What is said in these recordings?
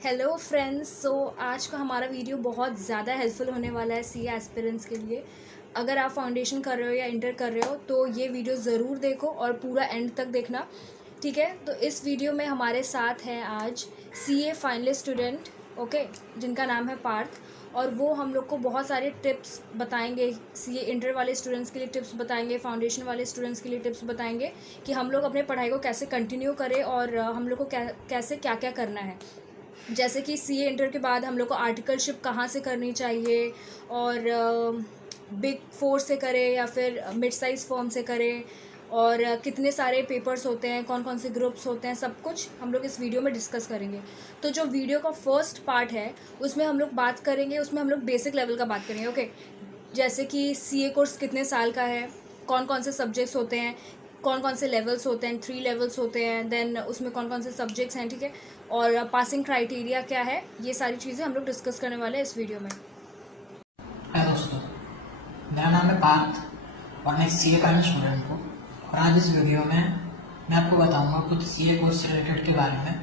Hello friends. आज का हमारा वीडियो बहुत ज़्यादा हेल्पफुल होने वाला है सीए एस्पिरेंट्स के लिए। अगर आप फाउंडेशन कर रहे हो या इंटर कर रहे हो तो ये वीडियो ज़रूर देखो और पूरा एंड तक देखना, ठीक है। तो इस वीडियो में हमारे साथ हैं आज सीए फाइनलिस्ट स्टूडेंट, ओके, जिनका नाम है पार्थ, और वो हम लोग को बहुत सारे टिप्स बताएंगे। सीए इंटर वाले स्टूडेंट्स के लिए टिप्स बताएंगे, फाउंडेशन वाले स्टूडेंट्स के लिए टिप्स बताएंगे कि हम लोग अपने पढ़ाई को कैसे कंटिन्यू करें और हम लोग को कैसे क्या क्या करना है। जैसे कि सीए इंटर के बाद हम लोग को आर्टिकलशिप कहाँ से करनी चाहिए, और बिग फोर से करें या फिर मिड साइज़ फर्म से करें, और कितने सारे पेपर्स होते हैं, कौन कौन से ग्रुप्स होते हैं, सब कुछ हम लोग इस वीडियो में डिस्कस करेंगे। तो जो वीडियो का फर्स्ट पार्ट है उसमें हम लोग बात करेंगे, उसमें हम लोग बेसिक लेवल का बात करेंगे, ओके। जैसे कि सीए कोर्स कितने साल का है, कौन कौन से सब्जेक्ट्स होते हैं, कौन कौन से लेवल्स होते हैं, 3 लेवल्स होते हैं, देन उसमें कौन कौन से सब्जेक्ट्स हैं, ठीक है, और पासिंग क्राइटेरिया क्या है, ये सारी चीज़ें हम लोग डिस्कस करने वाले हैं इस वीडियो में। हाय दोस्तों, मेरा नाम है पार्थ और मैं सीए का स्टूडेंट हूँ। और आज इस वीडियो में मैं आपको बताऊंगा कुछ सीए कोर्स से रिलेटेड के बारे में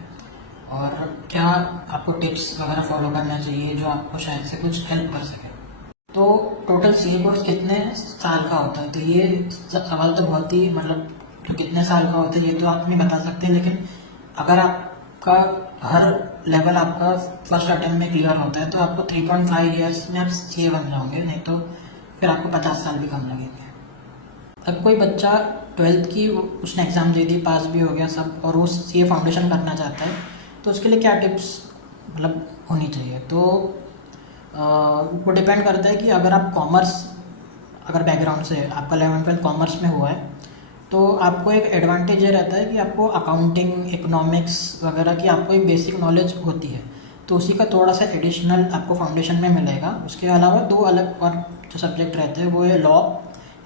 और क्या आपको टिप्स वगैरह फॉलो करना चाहिए जो आपको शायद से कुछ हेल्प कर सके। तो टोटल सीए कोर्स कितने साल का होता है, तो ये सवाल तो बहुत ही जो कितने साल का होता है ये तो आप नहीं बता सकते, लेकिन अगर आपका हर लेवल आपका फर्स्ट अटेम्प्ट में क्लियर होता है तो आपको 3.5 ईयर्स में आप सीए बन जाओगे, नहीं तो फिर आपको 50 साल भी कम लगेंगे। अब कोई बच्चा 12th की उसने एग्ज़ाम दे दी, पास भी हो गया सब, और वो सीए फाउंडेशन करना चाहता है, तो उसके लिए क्या टिप्स होनी चाहिए। तो वो डिपेंड करता है कि अगर आप कॉमर्स अगर बैकग्राउंड से आपका 11th-12th कॉमर्स में हुआ है तो आपको एक एडवांटेज ये रहता है कि आपको अकाउंटिंग, इकोनॉमिक्स वगैरह की आपको एक बेसिक नॉलेज होती है, तो उसी का थोड़ा सा एडिशनल आपको फाउंडेशन में मिलेगा। उसके अलावा 2 अलग और जो सब्जेक्ट रहते हैं वो है लॉ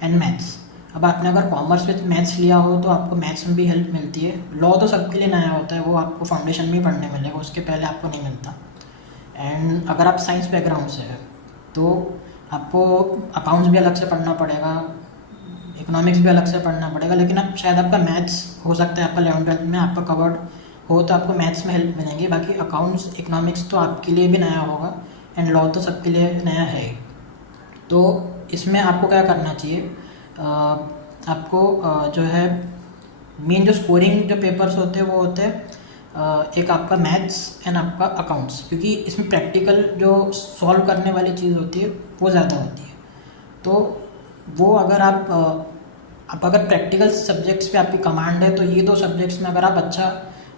एंड मैथ्स। अब आपने अगर कॉमर्स विद मैथ्स लिया हो तो आपको मैथ्स में भी हेल्प मिलती है। लॉ तो सबके लिए नया होता है, वो आपको फाउंडेशन में पढ़ने मिलेगा, उसके पहले आपको नहीं मिलता। एंड अगर आप साइंस बैकग्राउंड से है तो आपको अकाउंट्स भी अलग से पढ़ना पड़ेगा, इकोनॉमिक्स भी अलग से पढ़ना पड़ेगा, लेकिन अब शायद आपका मैथ्स हो सकता है आपका 11th-12th में आपका कवर्ड हो तो आपको मैथ्स में हेल्प मिलेंगी। बाकी अकाउंट्स, इकोनॉमिक्स तो आपके लिए भी नया होगा एंड लॉ तो सबके लिए नया है। तो इसमें आपको क्या करना चाहिए, आपको जो है मेन जो स्कोरिंग जो पेपर्स होते हैं वो होते हैं एक आपका मैथ्स एंड आपका अकाउंट्स, क्योंकि इसमें प्रैक्टिकल जो सॉल्व करने वाली चीज़ होती है वो ज़्यादा होती है। तो वो अगर आप अगर प्रैक्टिकल सब्जेक्ट्स पे आपकी कमांड है तो ये 2 सब्जेक्ट्स में अगर आप अच्छा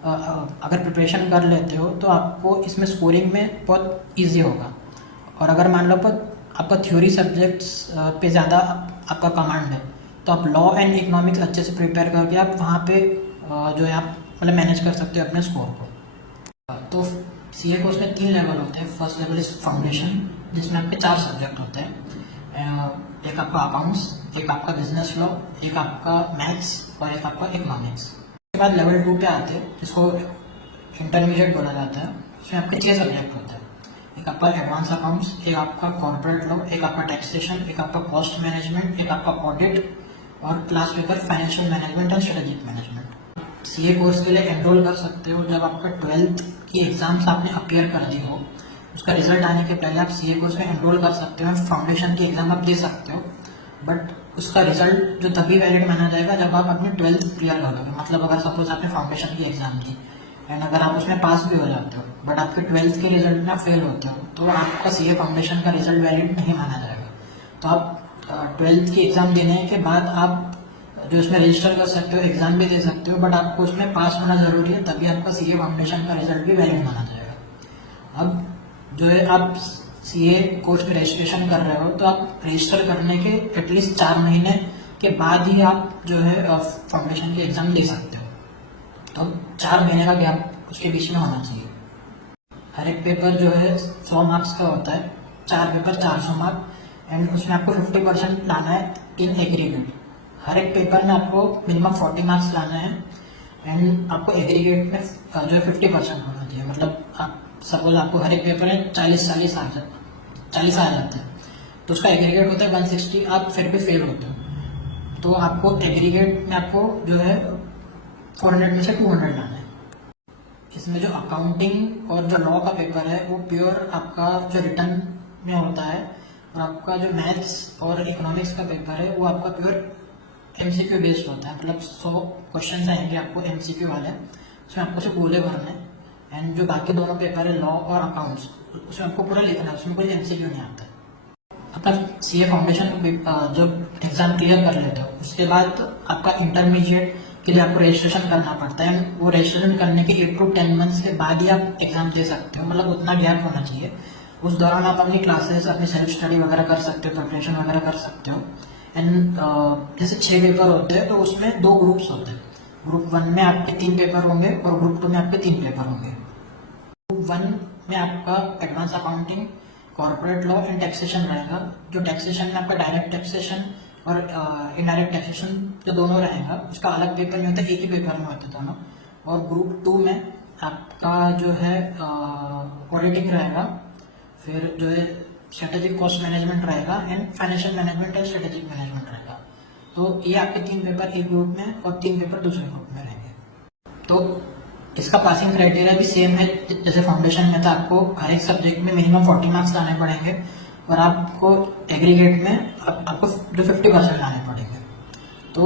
अगर प्रिपरेशन कर लेते हो तो आपको इसमें स्कोरिंग में बहुत इजी होगा। और अगर मान लो पर आपका थ्योरी सब्जेक्ट्स पे ज़्यादा आपका कमांड है तो आप लॉ एंड इकोनॉमिक्स अच्छे से प्रिपेयर करके आप वहाँ पे जो है आप मैनेज कर सकते हो अपने स्कोर को। तो सीए कोर्स में 3 लेवल होते हैं। फर्स्ट लेवल इज फाउंडेशन, जिसमें आपके 4 सब्जेक्ट होते हैं, एक आपका अकाउंट्स, एक आपका बिजनेस लॉ, एक आपका मैथ्स और एक आपका इकोनॉमिक्स। उसके बाद लेवल 2 पे आते हैं, जिसको इंटरमीडिएट बोला जाता है। इसमें आपके 6 सब्जेक्ट होते हैं, एक आपका एडवांस अकाउंट्स, एक आपका कॉर्पोरेट लॉ, एक आपका टैक्सेशन, एक आपका कॉस्ट मैनेजमेंट, एक आपका ऑडिट और class paper financial management and strategic management. CA course के लिए एनरोल कर सकते हो जब आपका 12th की एग्जाम्स आपने अपियर कर दी हो, उसका रिजल्ट आने के पहले आप सीए कोर्स में एनरोल कर सकते हो। फाउंडेशन की एग्जाम आप दे सकते हो, बट उसका रिजल्ट जो तभी वैलिड माना जाएगा जब आप अपनी 12th क्लियर कर लोगे। अगर सपोज आपने फाउंडेशन की एग्जाम दी एंड अगर आप उसमें पास भी हो जाते हो बट आपके 12th के रिजल्ट में फेल होते हो तो आपका सीए फाउंडेशन का रिजल्ट वैलिड नहीं माना जाएगा। तो आप 12th की एग्जाम देने के बाद आप जो उसमें रजिस्टर कर सकते हो, एग्जाम भी दे सकते हो, बट आपको उसमें पास होना जरूरी है, तभी आपका सीए फाउंडेशन का रिजल्ट भी वैलिड माना जाएगा। अब जो है आप सीए कोर्स में रजिस्ट्रेशन कर रहे हो तो आप रजिस्टर करने के एटलीस्ट 4 महीने के बाद ही आप जो है फाउंडेशन की एग्जाम दे सकते हो। तो 4 महीने का गैप उसके बीच में होना चाहिए। हर एक पेपर जो है 100 मार्क्स का होता है, 4 पेपर 400 मार्क, एंड उसमें आपको 50% लाना है इन एग्रीगेट। हर एक पेपर में आपको मिनिमम 40 मार्क्स लाना है एंड आपको एग्रीगेट में जो है 50% होना चाहिए। आप सपोज आपको हर एक पेपर में 40 आ जाते हैं तो उसका एग्रीगेट होता है 160, आप फिर भी फेल होते हो तो आपको एग्रीगेट में आपको जो है 400 में से 200 लाना है। इसमें जो अकाउंटिंग और जो लॉ का पेपर है वो प्योर आपका जो रिटर्न में होता है, और आपका जो मैथ्स और इकोनॉमिक्स का पेपर है वो आपका प्योर एमसीक्यू बेस्ड होता है। मतलब 100 क्वेश्चन आएंगे आपको एमसीक्यू वाले, उसमें आपको सिर्फ पूरे भरने। एंड जो बाकी दोनों पेपर है लॉ और अकाउंट्स, उसमें आपको पूरा लिखना है, उसमें कोई एमसीक्यू नहीं आता है। अपना सीए फाउंडेशन जो एग्जाम क्लियर कर लेते हो उसके बाद आपका इंटरमीडिएट के लिए आपको रजिस्ट्रेशन करना पड़ता है। वो रजिस्ट्रेशन करने के 8 to 10 मंथ्स के बाद ही आप एग्जाम दे सकते हो, मतलब उतना गैप होना चाहिए। उस दौरान आप अपनी क्लासेस, अपनी सेल्फ स्टडी वगैरह कर सकते हो, प्रिपरेशन वगैरह कर सकते हो। एंड जैसे 6 पेपर होते हैं तो उसमें 2 ग्रुप्स होते हैं। ग्रुप 1 में आपके 3 पेपर होंगे और ग्रुप 2 में आपके 3 पेपर होंगे। ग्रुप 1 में आपका advance accounting, corporate law and taxation रहेगा। जो टैक्सेशन में आपका डायरेक्ट टैक्सेशन और इनडायरेक्ट टैक्सेशन जो दोनों रहेगा, उसका अलग पेपर नहीं होता, एक ही पेपर में होते दोनों। और ग्रुप 2 में आपका जो है ऑडिटिंग रहेगा, फिर जो है स्ट्रेटेजिक कॉस्ट मैनेजमेंट रहेगा and financial management and strategic management रहेगा। तो ये आपके 3 पेपर एक ग्रुप में और 3 पेपर दूसरे ग्रुप में रहेंगे। तो इसका पासिंग क्राइटेरिया भी सेम है जैसे फाउंडेशन में था। आपको हर एक सब्जेक्ट में मिनिमम 40 मार्क्स लाने पड़ेंगे और आपको एग्रीगेट में आपको जो 50% लाने पड़ेंगे। तो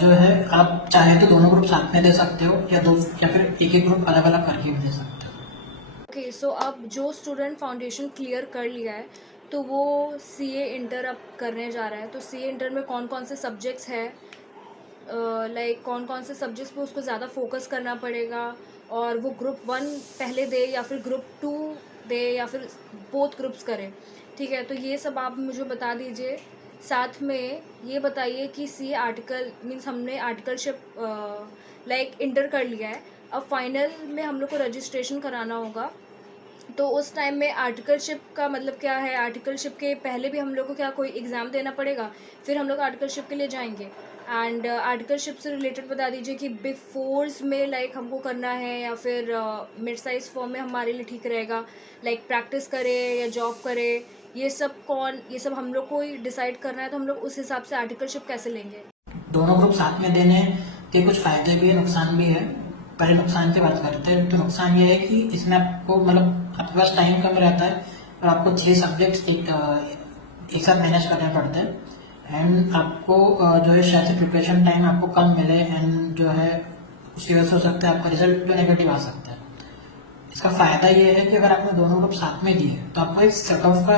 जो है आप चाहे तो दोनों ग्रुप साथ में दे सकते हो या फिर एक ग्रुप अलग अलग करके भी दे सकते हो। ओके, सो अब जो स्टूडेंट फाउंडेशन क्लियर कर लिया है तो वो सीए इंटर अब करने जा रहा है, तो सीए इंटर में कौन कौन से सब्जेक्ट्स है, लाइक कौन कौन से सब्जेक्ट्स पे उसको ज़्यादा फोकस करना पड़ेगा, और वो ग्रुप 1 पहले दे या फिर ग्रुप 2 दे या फिर बोथ ग्रुप्स करे, ठीक है। तो ये सब आप मुझे बता दीजिए। साथ में ये बताइए कि सीए आर्टिकल मीन्स हमने आर्टिकलशिप लाइक इंटर कर लिया है, अब फाइनल में हम लोग को रजिस्ट्रेशन कराना होगा। तो उस टाइम में आर्टिकलशिप का मतलब क्या है, आर्टिकलशिप के पहले भी हम लोग को क्या कोई एग्ज़ाम देना पड़ेगा, फिर हम लोग आर्टिकलशिप के लिए जाएंगे। एंड आर्टिकलशिप से रिलेटेड बता दीजिए कि बिग फोर्स में लाइक हमको करना है या फिर मिड साइज फॉर्म में हमारे लिए ठीक रहेगा, लाइक प्रैक्टिस करे या जॉब करे, ये सब हम लोग को ही डिसाइड करना है। तो हम लोग उस हिसाब से आर्टिकलशिप कैसे लेंगे। दोनों ग्रुप साथ में देने के कुछ फायदे भी है, नुकसान भी है। पहले नुकसान की बात करते हैं। तो नुकसान ये है कि इसमें आपको मतलब आपके पास टाइम कम रहता है और आपको 6 सब्जेक्ट्स एक साथ मैनेज करने पड़ते हैं। एंड आपको जो है शायद से प्रिपरेशन टाइम आपको कम मिले, एंड जो है उसकी वजह से हो सकता है आपका रिजल्ट जो नेगेटिव आ सकता है। इसका फायदा ये है कि अगर आपने दोनों ग्रुप साथ में दिए तो आपको एक सेट ऑफ का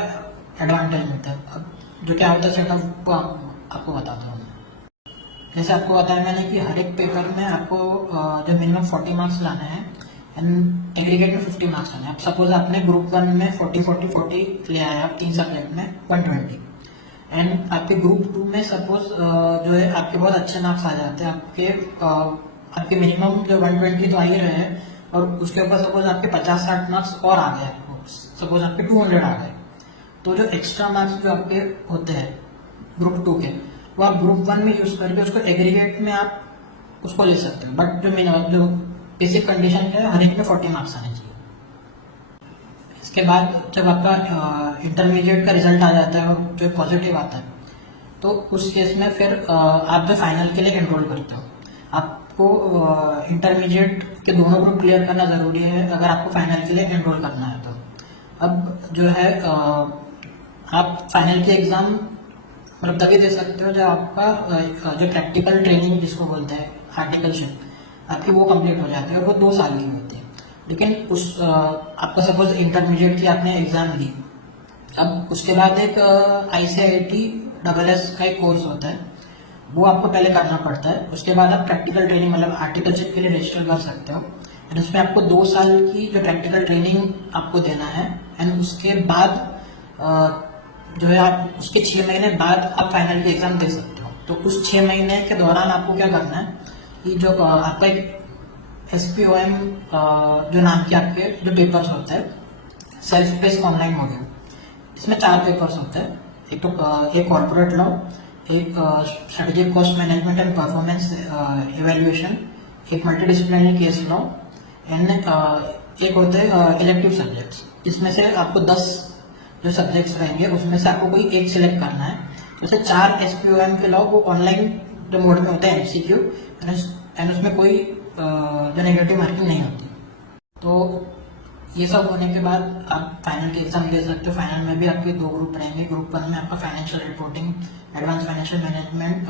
एडवांटेज मिलता है। अब जो क्या होता है सेट ऑफ को आपको बताता हूँ। जैसे आपको बताया मैंने कि हर एक पेपर में आपको जो मिनिमम 40 मार्क्स लाना है एंड एग्रीगेट में 50 मार्क्स लाना है। अब सपोज आपने ग्रुप 1 में 40 ले आए आप 3 सब्जेक्ट में 120, एंड आपके ग्रुप 2 में सपोज जो है आपके बहुत अच्छे मार्क्स आ जाते हैं, आपके मिनिमम जो 120 तो आ ही रहे हैं और उसके ऊपर सपोज आपके 50-60 मार्क्स और आ गए, सपोज आपके 200 आ गए, तो जो एक्स्ट्रा मार्क्स जो आपके होते हैं ग्रुप 2 के, वो आप ग्रुप 1 में यूज करके उसको एग्रीगेट में आप उसको ले सकते हो। बट जो बेसिक कंडीशन है हर एक में 40 मार्क्स आने चाहिए। इसके बाद जब आपका इंटरमीडिएट का रिजल्ट आ जाता है और जो पॉजिटिव आता है, तो उस केस में फिर आप जो फाइनल के लिए एनरोल करते हो, आपको इंटरमीडिएट के दोनों ग्रुप क्लियर करना जरूरी है अगर आपको फाइनल के लिए एनरोल करना है। तो अब जो है आप फाइनल के एग्जाम मतलब तभी दे सकते हो जब आपका जो प्रैक्टिकल ट्रेनिंग जिसको बोलते हैं आर्टिकलशिप आपकी वो कंप्लीट हो जाती है और वो 2 साल की होती है। लेकिन उस आपका सपोज इंटरमीडिएट की आपने एग्जाम दी, अब उसके बाद एक ICIT SSS का एक कोर्स होता है, वो आपको पहले करना पड़ता है। उसके बाद आप प्रैक्टिकल ट्रेनिंग मतलब आर्टिकलशिप के लिए रजिस्टर कर सकते हो, एंड उसमें आपको 2 साल की जो प्रैक्टिकल ट्रेनिंग आपको देना है। एंड उसके बाद जो है आप उसके 6 महीने बाद आप फाइनल की एग्जाम दे सकते हो। तो उस 6 महीने के दौरान आपको क्या करना है कि जो आपका एक SPOM जो नाम के आपके जो पेपर्स होते हैं सेल्फ पेस ऑनलाइन मॉड्यूल, इसमें 4 पेपर्स होते हैं। एक तो एक कॉर्पोरेट लॉ, एक strategic cost management and performance evaluation, एक मल्टीडिसिप्लिनरी केस लॉ, एंड एक होते हैं इलेक्टिव सब्जेक्ट्स। इसमें से आपको 10 जो सब्जेक्ट्स रहेंगे उसमें से आपको कोई एक सिलेक्ट करना है। जैसे 4 SPOM के लॉ वो ऑनलाइन जो मोड में होता है MCQ, एंड उसमें कोई जो नेगेटिव मार्किंग नहीं होती। तो ये सब होने के बाद आप फाइनल के एग्जाम दे सकते हो। फाइनल में भी आपके 2 ग्रुप रहेंगे। ग्रुप 1 में आपका financial reporting, advance financial management,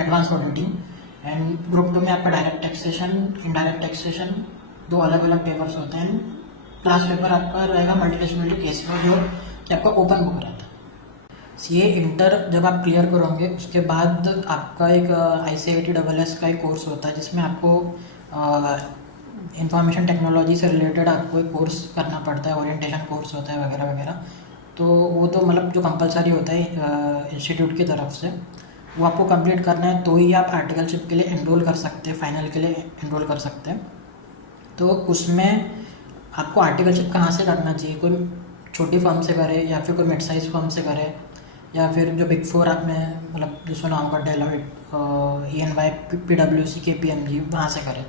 advance auditing, and group 2 में आपका डायरेक्ट टैक्सेशन, इनडायरेक्ट टैक्सेशन, 2 अलग अलग पेपर्स होते हैं। लास्ट पेपर आपका रहेगा मल्टीपैसिबिलिटी केस में, जो कि आपका ओपन बुक रहता है। सीए इंटर जब आप क्लियर करोगे उसके बाद आपका एक ICIT-SSS का एक कोर्स होता है, जिसमें आपको इंफॉर्मेशन टेक्नोलॉजी से रिलेटेड आपको एक कोर्स करना पड़ता है, ओरिएंटेशन कोर्स होता है वगैरह वगैरह। तो वो तो मतलब जो कंपलसरी होता है इंस्टीट्यूट की तरफ से, वो आपको कंप्लीट करना है, तो ही आप आर्टिकलशिप के लिए एनरोल कर सकते हैं, फाइनल के लिए एनरोल कर सकते हैं। तो उसमें आपको आर्टिकलशिप कहाँ से करना चाहिए, कोई छोटी फर्म से करे या फिर कोई मिड साइज फर्म से करे, या फिर जो बिग 4 आपने मतलब जो सुना होगा, डेलॉइट, EY, PwC, KPMG, वहाँ से करे।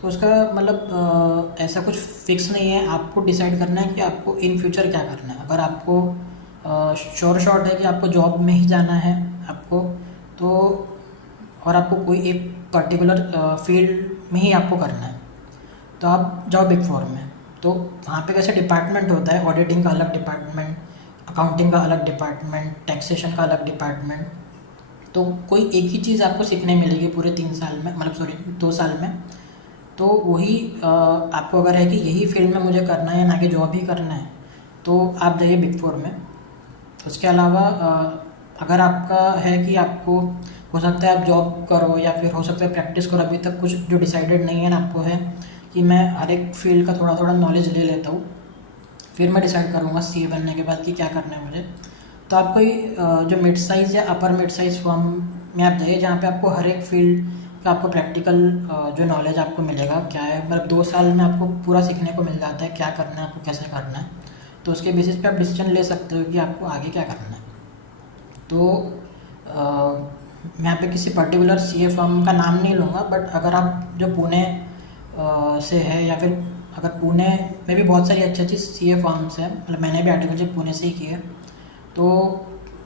तो उसका मतलब ऐसा कुछ फिक्स नहीं है, आपको डिसाइड करना है कि आपको इन फ्यूचर क्या करना है। अगर आपको श्योर शॉट है कि आपको जॉब में ही जाना है आपको, तो और आपको कोई एक पर्टिकुलर फील्ड में ही आपको करना है, तो आप जाओ बिग 4 में। तो वहाँ पे कैसे डिपार्टमेंट होता है, ऑडिटिंग का अलग डिपार्टमेंट, अकाउंटिंग का अलग डिपार्टमेंट, टैक्सेशन का अलग डिपार्टमेंट। तो कोई एक ही चीज़ आपको सीखने मिलेगी पूरे 3 साल में, मतलब सॉरी 2 साल में। तो वही आपको अगर है कि यही फील्ड में मुझे करना है, ना कि जॉब ही करना है, तो आप जाइए बिग 4 में। उसके अलावा अगर आपका है कि आपको हो सकता है आप जॉब करो या फिर हो सकता है प्रैक्टिस करो, अभी तक कुछ जो डिसाइडेड नहीं है ना आपको, है कि मैं हर एक फील्ड का थोड़ा थोड़ा नॉलेज ले लेता हूँ, फिर मैं डिसाइड करूँगा सीए बनने के बाद कि क्या करना है मुझे। तो आप कोई जो मिड साइज़ या अपर मिड साइज़ फर्म में आप जाइए, जहाँ पे आपको हर एक फील्ड का आपको प्रैक्टिकल जो नॉलेज आपको मिलेगा क्या है, मतलब 2 साल में आपको पूरा सीखने को मिल जाता है क्या करना है आपको, कैसे करना है। तो उसके बेसिस पे आप डिसीजन ले सकते हो कि आपको आगे क्या करना है। तो मैं यहाँ पे किसी पर्टिकुलर सीए फर्म का नाम नहीं लूँगा, बट अगर आप जो पुणे से है, या फिर अगर पुणे में भी बहुत सारी अच्छी अच्छी सीए फर्म्स हैं, मतलब मैंने भी आर्टिकलशिप पुणे से ही की है। तो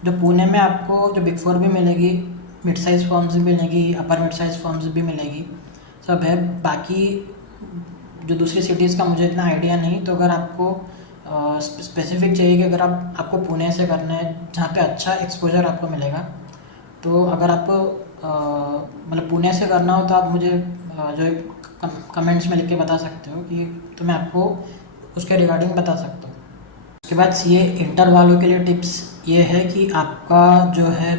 जो पुणे में आपको जो बिग 4 भी मिलेगी, मिड साइज़ फर्म्स भी मिलेगी, अपर मिड साइज़ फर्म्स भी मिलेगी, सब है। बाकी जो दूसरी सिटीज़ का मुझे इतना आइडिया नहीं। तो अगर आपको स्पेसिफिक चाहिए कि अगर आपको पुणे से करना है जहाँ पे अच्छा एक्सपोजर आपको मिलेगा, तो अगर आपको मतलब पुणे से करना हो तो आप मुझे जो कमेंट्स में लिख के बता सकते हो कि, तो मैं आपको उसके रिगार्डिंग बता सकता हूँ। उसके बाद सीए इंटर वालों के लिए टिप्स ये है कि आपका जो है,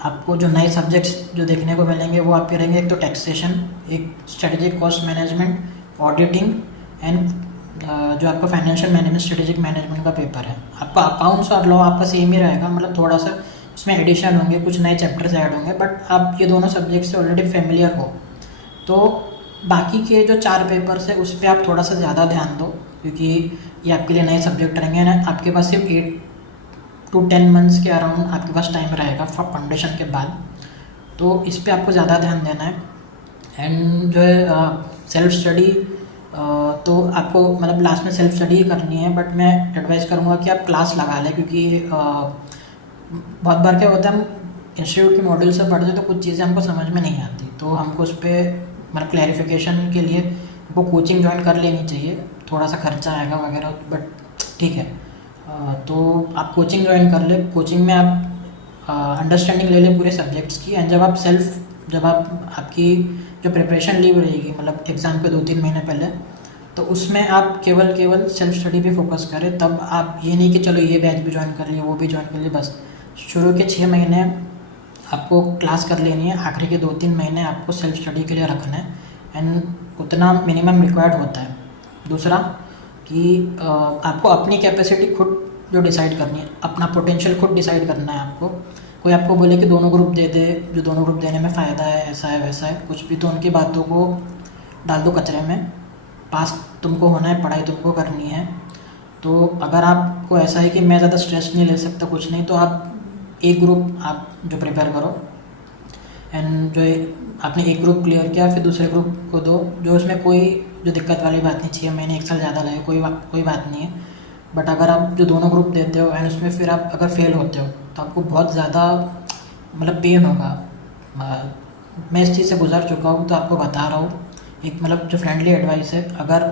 आपको जो नए सब्जेक्ट्स जो देखने को मिलेंगे वो आपके रहेंगे, एक तो टैक्सेशन, एक strategic cost management, auditing, and जो आपका फाइनेंशियल मैनेजमेंट, स्ट्रेटेजिक मैनेजमेंट का पेपर है। आपका अकाउंट्स और लॉ आपका सेम ही रहेगा, मतलब थोड़ा सा उसमें एडिशन होंगे, कुछ नए चैप्टर्स ऐड होंगे, बट आप ये दोनों सब्जेक्ट से ऑलरेडी फेमिलियर हो। तो बाकी के जो 4 पेपर्स है उस पर आप थोड़ा सा ज़्यादा ध्यान दो, क्योंकि ये आपके लिए नए सब्जेक्ट रहेंगे ना। आपके पास सिर्फ 8 to 10 मंथ्स के अराउंड आपके पास टाइम रहेगा फाउंडेशन के बाद, तो इस पर आपको ज़्यादा ध्यान देना है। एंड जो है सेल्फ स्टडी, तो आपको मतलब लास्ट में सेल्फ स्टडी ही करनी है, बट मैं एडवाइस करूँगा कि आप क्लास लगा लें, क्योंकि बहुत बार क्या होता है, हम इंस्टीट्यूट के मॉड्यूल से पढ़ते तो कुछ चीज़ें हमको समझ में नहीं आती, तो हमको उस पर मतलब क्लैरिफिकेशन के लिए वो कोचिंग ज्वाइन कर लेनी चाहिए। थोड़ा सा खर्चा आएगा वगैरह, बट ठीक है। तो आप कोचिंग ज्वाइन कर ले, कोचिंग में आप अंडरस्टैंडिंग ले ले पूरे सब्जेक्ट्स की। एंड जब आप आपकी जो प्रिपरेशन लीव रहेगी, मतलब एग्ज़ाम के 2-3 महीने पहले, तो उसमें आप केवल सेल्फ स्टडी पे फोकस करें। तब आप ये नहीं कि चलो ये बैच भी ज्वाइन कर लिए, वो भी ज्वाइन कर लिए, बस शुरू के 6 महीने आपको क्लास कर लेनी है, आखिरी के 2-3 महीने आपको सेल्फ स्टडी के लिए रखना है, एंड उतना मिनिमम रिक्वायर्ड होता है। दूसरा कि आपको अपनी कैपेसिटी खुद जो डिसाइड करनी है, अपना पोटेंशियल खुद डिसाइड करना है आपको। कोई आपको बोले कि दोनों ग्रुप दे दे, जो दोनों ग्रुप देने में फ़ायदा है, ऐसा है वैसा है, कुछ भी, तो उनकी बातों को डाल दो कचरे में। पास तुमको होना है, पढ़ाई तुमको करनी है। तो अगर आपको ऐसा है कि मैं ज़्यादा स्ट्रेस नहीं ले सकता, कुछ नहीं, तो आप एक ग्रुप आप जो प्रिपेयर करो, एंड जो आपने एक ग्रुप क्लियर किया फिर दूसरे ग्रुप को दो, जो उसमें कोई जो दिक्कत वाली बात नहीं। 6 महीने 1 साल ज़्यादा लगे, कोई बात नहीं है। बट अगर आप जो दोनों ग्रुप देते हो एंड उसमें फिर आप अगर फेल होते हो तो आपको बहुत ज़्यादा मतलब पेन होगा। मैं इस चीज़ से गुजर चुका हूँ, तो आपको बता रहा हूँ, एक मतलब जो फ्रेंडली एडवाइस है। अगर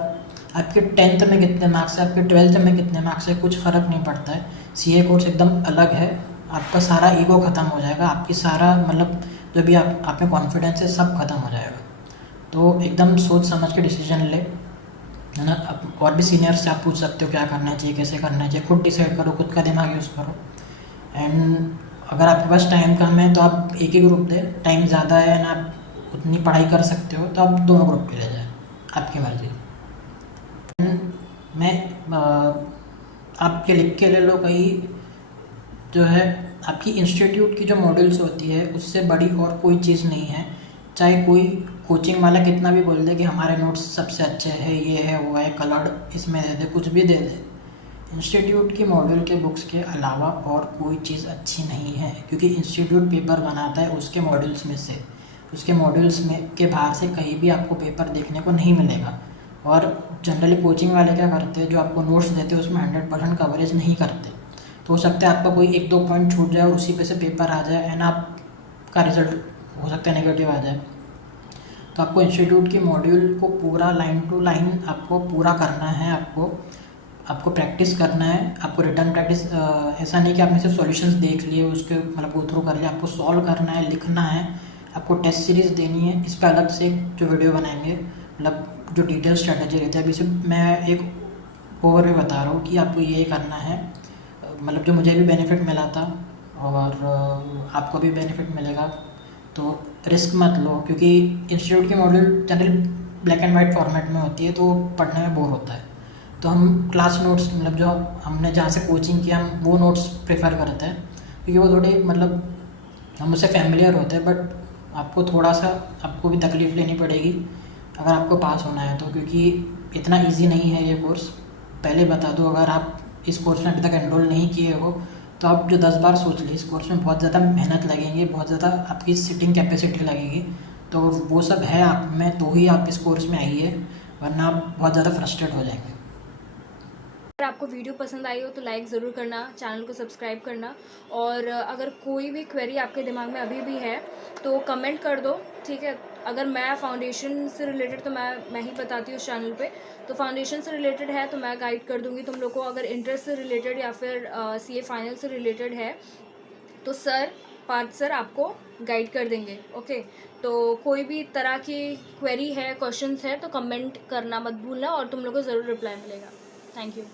आपके 10th में कितने मार्क्स है, आपके 12th में कितने मार्क्स है, कुछ फ़र्क नहीं पड़ता है। सीए कोर्स एकदम अलग है। आपका सारा ईगो ख़त्म हो जाएगा, आपकी सारा मतलब जो भी आप में कॉन्फिडेंस है सब खत्म हो जाएगा। तो एकदम सोच समझ के डिसीजन ले, है ना। अब और भी सीनियर से आप पूछ सकते हो क्या करना चाहिए, कैसे करना चाहिए, खुद डिसाइड करो, खुद का दिमाग यूज़ करो। एंड अगर आपके पास टाइम कम है तो आप एक ही ग्रुप दे, टाइम ज़्यादा है ना आप उतनी पढ़ाई कर सकते हो तो आप दोनों ग्रुप के ले जाए, आपकी मर्ज़ी। मैं आपके लिख के ले लो कहीं, जो है आपकी इंस्टीट्यूट की जो मॉड्यूल्स होती है उससे बड़ी और कोई चीज़ नहीं है। चाहे कोई कोचिंग वाला कितना भी बोल दे कि हमारे नोट्स सबसे अच्छे हैं, ये है वो है, कलर्ड इसमें दे दे, कुछ भी दे दे, इंस्टीट्यूट की मॉड्यूल के बुक्स के अलावा और कोई चीज़ अच्छी नहीं है। क्योंकि इंस्टीट्यूट पेपर बनाता है उसके मॉड्यूल्स में से, उसके मॉड्यूल्स में के बाहर से कहीं भी आपको पेपर देखने को नहीं मिलेगा। और जनरली कोचिंग वाले क्या करते हैं, जो आपको नोट्स देते हैं उसमें 100% कवरेज नहीं करते। तो हो सकता है आपका कोई 1-2 पॉइंट छूट जाए और उसी पे से पेपर आ जाए एंड आपका रिजल्ट हो सकता है नेगेटिव आ जाए। तो आपको इंस्टीट्यूट की मॉड्यूल को पूरा लाइन टू लाइन आपको पूरा करना है, आपको प्रैक्टिस करना है, आपको रिटर्न प्रैक्टिस। ऐसा नहीं कि आपने सिर्फ सॉल्यूशंस देख लिए उसके मतलब गो थ्रू कर लिया, आपको सॉल्व करना है, लिखना है, आपको टेस्ट सीरीज़ देनी है। इस पर अलग से जो वीडियो बनाएंगे, मतलब जो डिटेल स्ट्रेटजी रहती है। अभी सिर्फ मैं एक ओवरव्यू बता रहा हूँ कि आपको ये करना है, मतलब जो मुझे भी बेनिफिट मिला था और आपको भी बेनिफिट मिलेगा। तो रिस्क मत लो, क्योंकि इंस्टीट्यूट की module general black and white format में होती है तो पढ़ने में बोर होता है। तो हम क्लास नोट्स, मतलब जो हमने जहाँ से कोचिंग किया, हम वो नोट्स प्रेफर करते हैं, क्योंकि वो थोड़े मतलब हम उससे फैमिलियर होते हैं। बट आपको थोड़ा सा आपको भी तकलीफ़ लेनी पड़ेगी अगर आपको पास होना है तो, क्योंकि इतना इजी नहीं है ये कोर्स। पहले बता दूँ, अगर आप इस कोर्स में अभी तक एनरोल नहीं किए हो तो आप जो 10 बार सोच ली, इस कोर्स में बहुत ज़्यादा मेहनत लगेंगी, बहुत ज़्यादा आपकी सिटिंग कैपेसिटी लगेगी। तो वो सब है आप में तो ही आप इस कोर्स में आइए, वरना आप बहुत ज़्यादा फ्रस्ट्रेट हो जाएंगे। अगर आपको वीडियो पसंद आई हो तो लाइक ज़रूर करना, चैनल को सब्सक्राइब करना, और अगर कोई भी क्वेरी आपके दिमाग में अभी भी है तो कमेंट कर दो, ठीक है। अगर मैं फाउंडेशन से रिलेटेड तो मैं ही बताती हूँ उस चैनल पे, तो फाउंडेशन से रिलेटेड है तो मैं गाइड कर दूँगी तुम लोग को। अगर इंटरेस्ट से रिलेटेड या फिर सीए फाइनल से रिलेटेड है तो पार्थ सर आपको गाइड कर देंगे, ओके। तो कोई भी तरह की क्वेरी है, क्वेश्चंस है तो कमेंट करना मत भूलना और तुम लोग को ज़रूर रिप्लाई मिलेगा। Thank you.